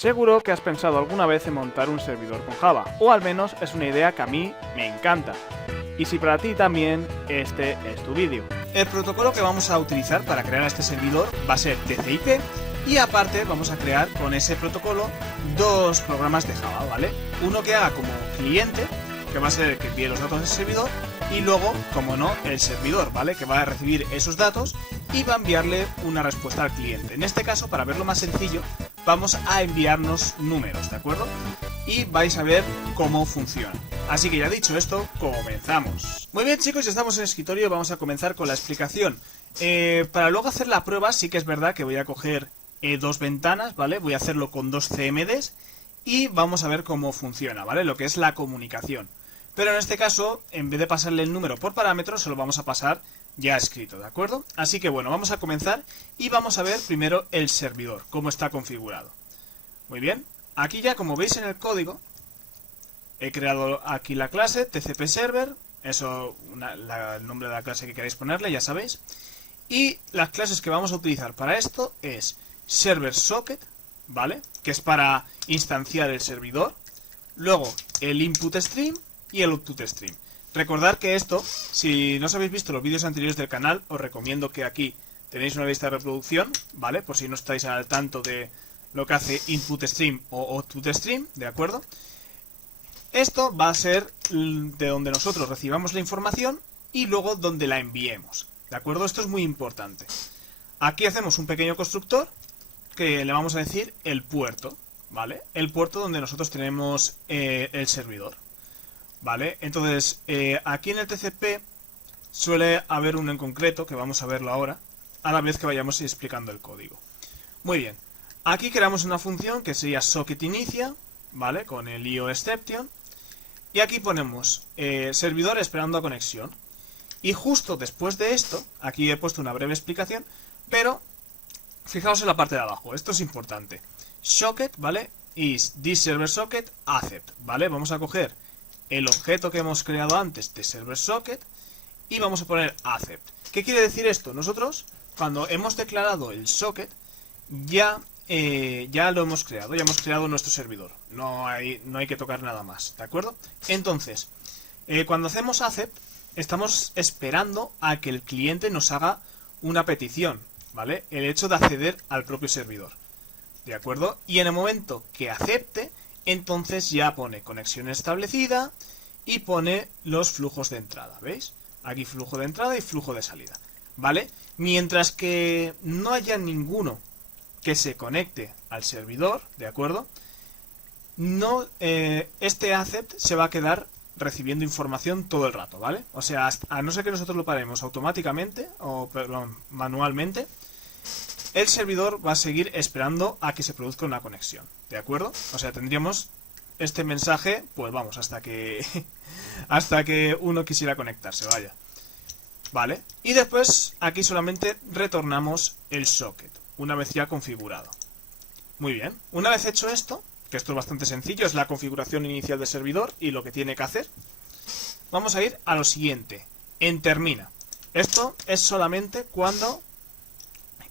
Seguro que has pensado alguna vez en montar un servidor con Java, o al menos es una idea que a mí me encanta. Y si para ti también, este es tu vídeo. El protocolo que vamos a utilizar para crear este servidor va a ser TCP y aparte vamos a crear con ese protocolo dos programas de Java, ¿vale? Uno que haga como cliente, que va a ser el que envíe los datos del servidor, y luego, como no, el servidor, ¿vale? Que va a recibir esos datos y va a enviarle una respuesta al cliente. En este caso, para verlo más sencillo, vamos a enviarnos números, ¿de acuerdo? Y vais a ver cómo funciona. Así que ya dicho esto, comenzamos. Muy bien, chicos, ya estamos en el escritorio y vamos a comenzar con la explicación. Para luego hacer la prueba, sí que es verdad que voy a coger dos ventanas, ¿vale? Voy a hacerlo con dos CMDs y vamos a ver cómo funciona, ¿vale? Lo que es la comunicación. Pero en este caso, en vez de pasarle el número por parámetros, se lo vamos a pasar ya escrito, ¿de acuerdo? Así que bueno, vamos a comenzar y vamos a ver primero el servidor, cómo está configurado. Muy bien, aquí ya como veis en el código, he creado aquí la clase TCP Server, eso, el nombre de la clase que queráis ponerle, ya sabéis. Y las clases que vamos a utilizar para esto es Server Socket, ¿vale? Que es para instanciar el servidor. Luego el Input Stream y el Output Stream. Recordad que esto, si no os habéis visto los vídeos anteriores del canal, os recomiendo que aquí tenéis una lista de reproducción, ¿vale? Por si no estáis al tanto de lo que hace Input Stream o Output Stream, ¿de acuerdo? Esto va a ser de donde nosotros recibamos la información y luego donde la enviemos, ¿de acuerdo? Esto es muy importante. Aquí hacemos un pequeño constructor que le vamos a decir el puerto, ¿vale? El puerto donde nosotros tenemos el servidor, ¿vale? Entonces, aquí en el TCP suele haber uno en concreto, que vamos a verlo ahora, a la vez que vayamos explicando el código. Muy bien, aquí creamos una función que sería socketInitia, ¿vale? Con el IOException. Y aquí ponemos servidor esperando a conexión. Y justo después de esto, aquí he puesto una breve explicación, pero fijaos en la parte de abajo, esto es importante. Socket, ¿vale? Is this server socket accept, ¿vale? Vamos a coger el objeto que hemos creado antes de server socket y vamos a poner accept. ¿Qué quiere decir esto? Nosotros, cuando hemos declarado el socket, ya lo hemos creado, ya hemos creado nuestro servidor. No hay que tocar nada más, ¿de acuerdo? Entonces, cuando hacemos accept, estamos esperando a que el cliente nos haga una petición, ¿vale? El hecho de acceder al propio servidor, ¿de acuerdo? Y en el momento que acepte, entonces ya pone conexión establecida y pone los flujos de entrada, ¿veis? Aquí flujo de entrada y flujo de salida, ¿vale? Mientras que no haya ninguno que se conecte al servidor, ¿de acuerdo? No, este accept se va a quedar recibiendo información todo el rato, ¿vale? O sea, a no ser que nosotros lo paremos automáticamente, o perdón, manualmente, el servidor va a seguir esperando a que se produzca una conexión, ¿de acuerdo? O sea, tendríamos este mensaje, pues vamos, hasta que uno quisiera conectarse, vaya. Vale, y después aquí solamente retornamos el socket, una vez ya configurado. Muy bien, una vez hecho esto, que esto es bastante sencillo, es la configuración inicial del servidor y lo que tiene que hacer, vamos a ir a lo siguiente, en termina. Esto es solamente cuando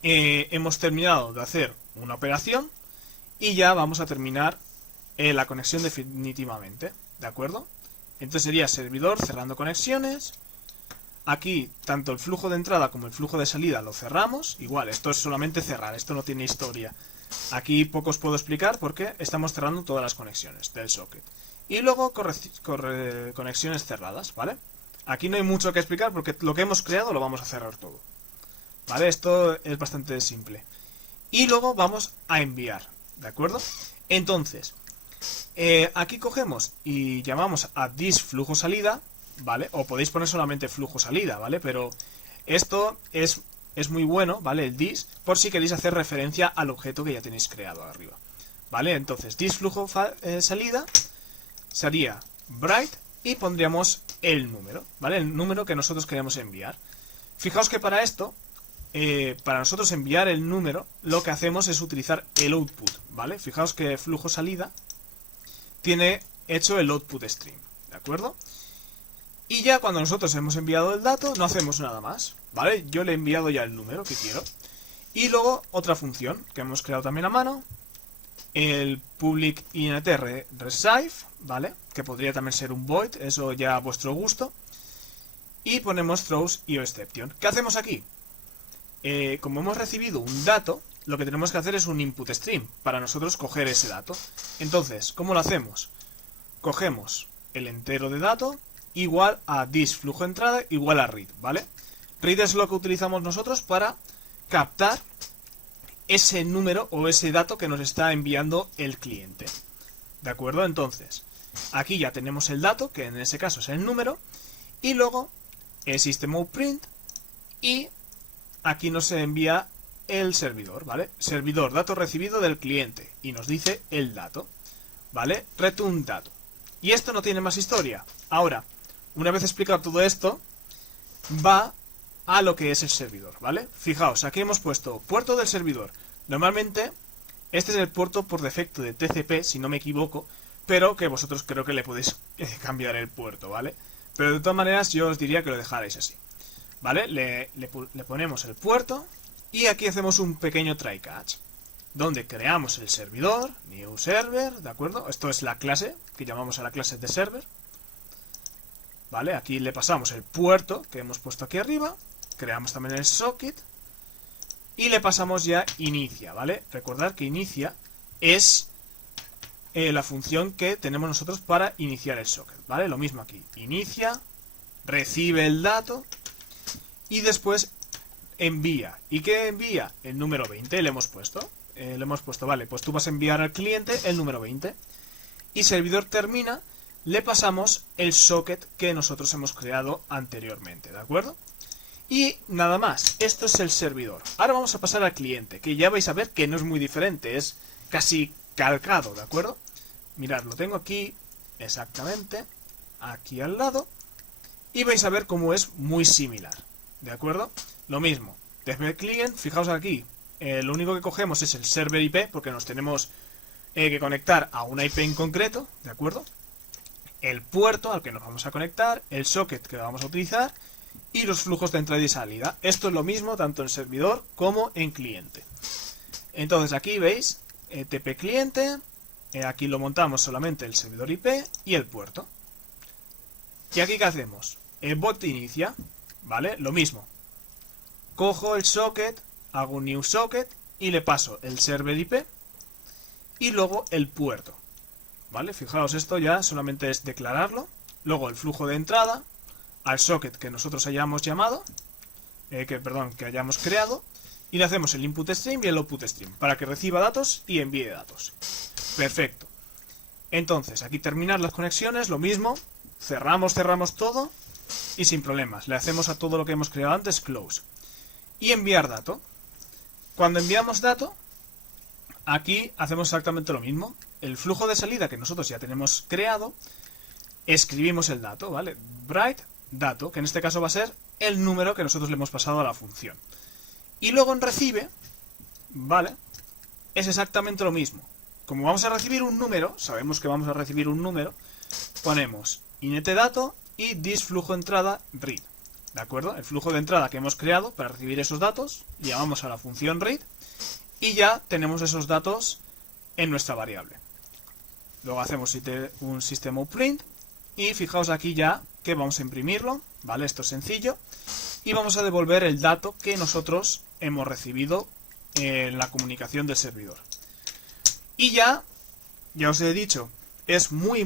hemos terminado de hacer una operación y ya vamos a terminar la conexión definitivamente, ¿de acuerdo? Entonces sería servidor cerrando conexiones. Aquí tanto el flujo de entrada como el flujo de salida lo cerramos. Igual, esto es solamente cerrar, esto no tiene historia. Aquí poco os puedo explicar porque estamos cerrando todas las conexiones del socket. Y luego conexiones cerradas, ¿vale? Aquí no hay mucho que explicar porque lo que hemos creado lo vamos a cerrar todo, ¿vale? Esto es bastante simple. Y luego vamos a enviar, ¿de acuerdo? Entonces, aquí cogemos y llamamos a this flujo salida, ¿vale? O podéis poner solamente flujo salida, ¿vale? Pero esto es muy bueno, ¿vale? El this, por si queréis hacer referencia al objeto que ya tenéis creado arriba, ¿vale? Entonces, this flujo salida sería bright y pondríamos el número, ¿vale? El número que nosotros queremos enviar. Fijaos que para esto, para nosotros enviar el número, lo que hacemos es utilizar el output, ¿vale? Fijaos que flujo salida tiene hecho el output stream, ¿de acuerdo? Y ya cuando nosotros hemos enviado el dato, no hacemos nada más, ¿vale? Yo le he enviado ya el número que quiero. Y luego otra función que hemos creado también a mano, el public int receive, ¿vale? Que podría también ser un void, eso ya a vuestro gusto. Y ponemos throws y exception. ¿Qué hacemos aquí? Como hemos recibido un dato, lo que tenemos que hacer es un input stream para nosotros coger ese dato. Entonces, ¿cómo lo hacemos? Cogemos el entero de dato igual a this flujo entrada igual a read, ¿vale? Read es lo que utilizamos nosotros para captar ese número o ese dato que nos está enviando el cliente. ¿De acuerdo? Entonces, aquí ya tenemos el dato, que en ese caso es el número, y luego el system.out.print, y aquí nos envía el servidor, ¿vale? Servidor, dato recibido del cliente, y nos dice el dato, ¿vale? Return dato. Y esto no tiene más historia. Ahora, una vez explicado todo esto, va a lo que es el servidor, ¿vale? Fijaos, aquí hemos puesto puerto del servidor. Normalmente, este es el puerto por defecto de TCP, si no me equivoco, pero que vosotros creo que le podéis cambiar el puerto, ¿vale? Pero de todas maneras yo os diría que lo dejarais así, ¿vale? Le ponemos el puerto y aquí hacemos un pequeño try catch, donde creamos el servidor, new server, ¿de acuerdo? Esto es la clase, que llamamos a la clase de server, ¿vale? Aquí le pasamos el puerto que hemos puesto aquí arriba, creamos también el socket y le pasamos ya inicia, ¿vale? Recordad que inicia es la función que tenemos nosotros para iniciar el socket, ¿vale? Lo mismo aquí, inicia, recibe el dato y después envía. ¿Y qué envía? El número 20 le hemos puesto. Vale, pues tú vas a enviar al cliente el número 20 y servidor termina, le pasamos el socket que nosotros hemos creado anteriormente, ¿de acuerdo? Y nada más, esto es el servidor. Ahora vamos a pasar al cliente, que ya vais a ver que no es muy diferente, es casi calcado, ¿de acuerdo? Mirad, lo tengo aquí exactamente, aquí al lado, y vais a ver cómo es muy similar, ¿de acuerdo? Lo mismo, desde el client, fijaos aquí, lo único que cogemos es el server IP, porque nos tenemos que conectar a una IP en concreto, ¿de acuerdo? El puerto al que nos vamos a conectar, el socket que vamos a utilizar, y los flujos de entrada y salida. Esto es lo mismo tanto en servidor como en cliente. Entonces aquí veis, TP cliente, aquí lo montamos solamente el servidor IP y el puerto. ¿Y aquí qué hacemos? El bot inicia, ¿vale? Lo mismo. Cojo el socket, hago un new socket y le paso el server IP y luego el puerto, ¿vale? Fijaos, esto ya solamente es declararlo. Luego el flujo de entrada al socket que nosotros hayamos llamado, que hayamos creado, y le hacemos el input stream y el output stream para que reciba datos y envíe datos. Perfecto. Entonces, aquí terminar las conexiones, lo mismo, cerramos todo y sin problemas. Le hacemos a todo lo que hemos creado antes close. Y enviar dato. Cuando enviamos dato, aquí hacemos exactamente lo mismo. El flujo de salida que nosotros ya tenemos creado, escribimos el dato, ¿vale? Write dato, que en este caso va a ser el número que nosotros le hemos pasado a la función. Y luego en recibe, ¿vale? Es exactamente lo mismo. Como vamos a recibir un número, sabemos que vamos a recibir un número, ponemos inetDato y this flujo entrada read, ¿de acuerdo? El flujo de entrada que hemos creado para recibir esos datos, llamamos a la función read y ya tenemos esos datos en nuestra variable. Luego hacemos un system.out.print y fijaos aquí ya que vamos a imprimirlo, ¿vale? Esto es sencillo. Y vamos a devolver el dato que nosotros hemos recibido en la comunicación del servidor. Y ya os he dicho, es muy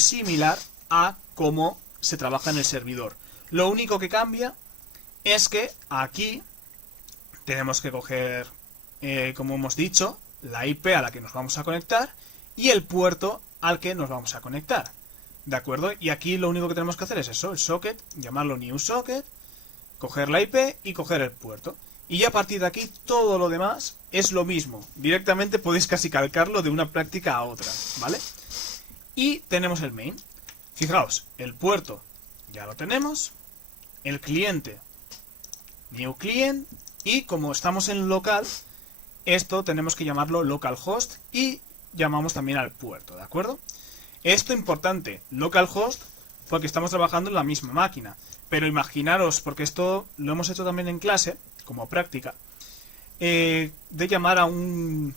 similar a cómo se trabaja en el servidor. Lo único que cambia es que aquí tenemos que coger, como hemos dicho, la IP a la que nos vamos a conectar y el puerto al que nos vamos a conectar. ¿De acuerdo? Y aquí lo único que tenemos que hacer es eso, el socket, llamarlo new socket, coger la IP y coger el puerto. Y ya a partir de aquí todo lo demás es lo mismo. Directamente podéis casi calcarlo de una práctica a otra, ¿vale? Y tenemos el main. Fijaos, el puerto ya lo tenemos, el cliente, new client, y como estamos en local, esto tenemos que llamarlo localhost y llamamos también al puerto, ¿de acuerdo? Esto importante, localhost, porque estamos trabajando en la misma máquina. Pero imaginaros, porque esto lo hemos hecho también en clase, como práctica, de llamar a un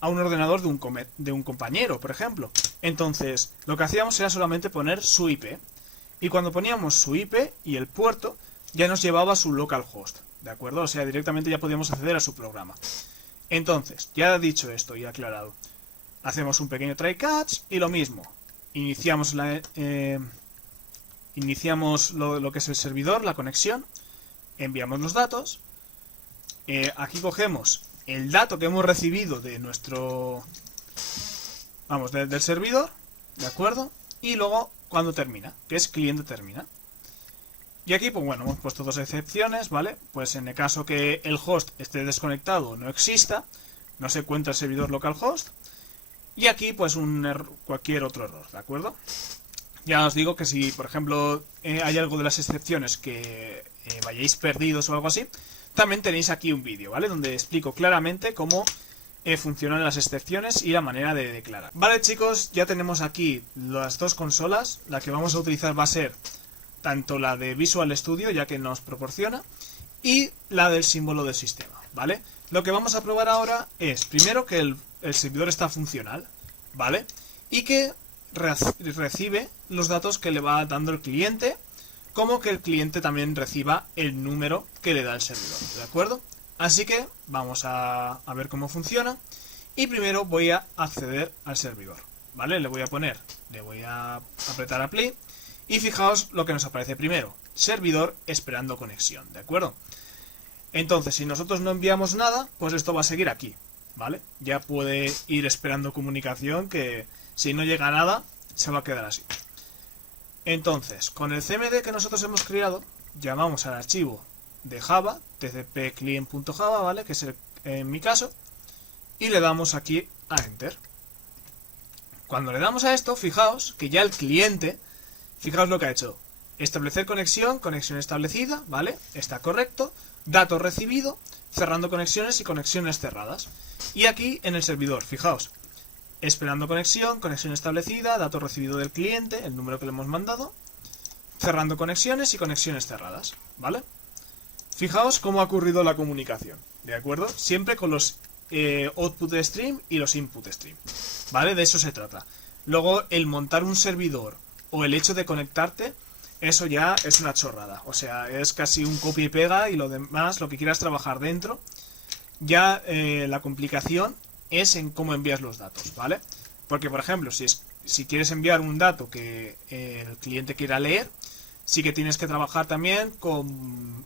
a un ordenador de un compañero, por ejemplo. Entonces, lo que hacíamos era solamente poner su IP. Y cuando poníamos su IP y el puerto, ya nos llevaba a su localhost, ¿de acuerdo? O sea, directamente ya podíamos acceder a su programa. Entonces, ya dicho esto y aclarado, hacemos un pequeño try catch y lo mismo. Iniciamos lo que es el servidor, la conexión, enviamos los datos. Aquí cogemos el dato que hemos recibido de nuestro... del servidor, ¿de acuerdo? Y luego cuando termina, que es cliente termina. Y aquí, pues bueno, hemos puesto dos excepciones, ¿vale? Pues en el caso que el host esté desconectado o no exista, no se cuenta el servidor localhost. Y aquí, pues cualquier otro error, ¿de acuerdo? Ya os digo que si, por ejemplo, hay algo de las excepciones que vayáis perdidos o algo así, también tenéis aquí un vídeo, ¿vale? Donde explico claramente cómo funcionan las excepciones y la manera de declarar. Vale, chicos, ya tenemos aquí las dos consolas. La que vamos a utilizar va a ser tanto la de Visual Studio, ya que nos proporciona, y la del símbolo del sistema, ¿vale? Lo que vamos a probar ahora es, primero, que el servidor está funcional, ¿vale? Y que recibe los datos que le va dando el cliente, como que el cliente también reciba el número que le da el servidor, ¿de acuerdo? Así que vamos a ver cómo funciona. Y primero voy a acceder al servidor, ¿vale? Le voy a apretar Apply. Y fijaos lo que nos aparece primero. Servidor esperando conexión, ¿de acuerdo? Entonces, si nosotros no enviamos nada, pues esto va a seguir aquí, ¿vale? Ya puede ir esperando comunicación, que si no llega nada, se va a quedar así. Entonces, con el CMD que nosotros hemos creado, llamamos al archivo de Java, tcpclient.java, ¿vale? Que es en mi caso, y le damos aquí a Enter. Cuando le damos a esto, fijaos que ya el cliente, fijaos lo que ha hecho. Establecer conexión, conexión establecida, ¿vale? Está correcto. Datos recibido, cerrando conexiones y conexiones cerradas. Y aquí en el servidor, fijaos. Esperando conexión, conexión establecida, dato recibido del cliente, el número que le hemos mandado. Cerrando conexiones y conexiones cerradas, ¿vale? Fijaos cómo ha ocurrido la comunicación, ¿de acuerdo? Siempre con los output stream y los input stream, ¿vale? De eso se trata. Luego, el montar un servidor o el hecho de conectarte, eso ya es una chorrada. O sea, es casi un copia y pega, y lo demás, lo que quieras trabajar dentro, ya la complicación es en cómo envías los datos, ¿vale? Porque, por ejemplo, si quieres enviar un dato que el cliente quiera leer, sí que tienes que trabajar también con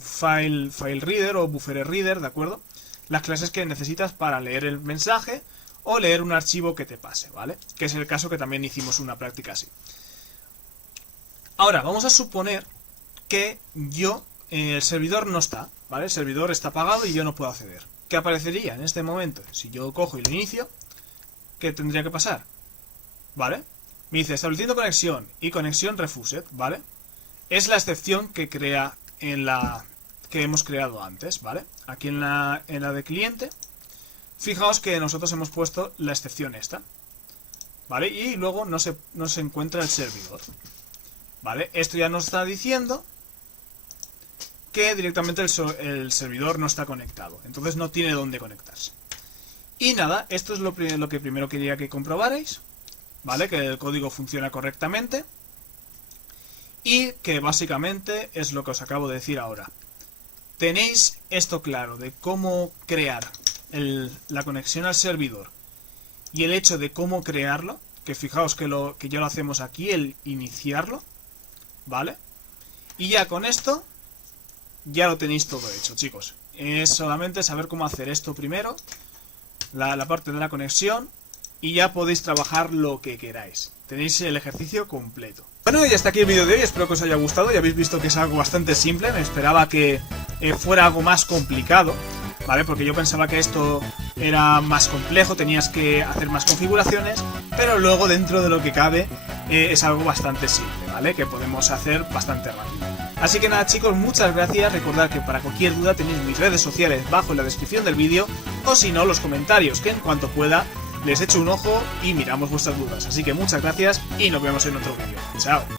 File Reader o Buffer Reader, ¿de acuerdo? Las clases que necesitas para leer el mensaje o leer un archivo que te pase, ¿vale? Que es el caso que también hicimos una práctica así. Ahora, vamos a suponer que el servidor no está, ¿vale? El servidor está apagado y yo no puedo acceder. ¿Qué aparecería en este momento? Si yo cojo y lo inicio, ¿qué tendría que pasar? ¿Vale? Me dice estableciendo conexión y conexión refused, ¿vale? Es la excepción que crea que hemos creado antes, ¿vale? Aquí en la de cliente, fijaos que nosotros hemos puesto la excepción esta, ¿vale? Y luego no se encuentra el servidor, ¿vale? Esto ya nos está diciendo que directamente el servidor no está conectado, entonces no tiene dónde conectarse. Y nada, esto es lo que primero quería que comprobarais, ¿vale? Que el código funciona correctamente y que básicamente es lo que os acabo de decir ahora. Tenéis esto claro de cómo crear la conexión al servidor y el hecho de cómo crearlo, que fijaos que ya lo hacemos aquí, el iniciarlo, ¿vale? Y ya con esto ya lo tenéis todo hecho, chicos. Es solamente saber cómo hacer esto primero, la parte de la conexión, y ya podéis trabajar lo que queráis. Tenéis el ejercicio completo. Bueno, y hasta aquí el vídeo de hoy, espero que os haya gustado. Ya habéis visto que es algo bastante simple, me esperaba que fuera algo más complicado, ¿vale? Porque yo pensaba que esto era más complejo, tenías que hacer más configuraciones, pero luego dentro de lo que cabe es algo bastante simple, ¿vale? Que podemos hacer bastante rápido. Así que nada, chicos, muchas gracias. Recordad que para cualquier duda tenéis mis redes sociales bajo en la descripción del vídeo, o si no, los comentarios, que en cuanto pueda les echo un ojo y miramos vuestras dudas. Así que muchas gracias y nos vemos en otro vídeo. Chao.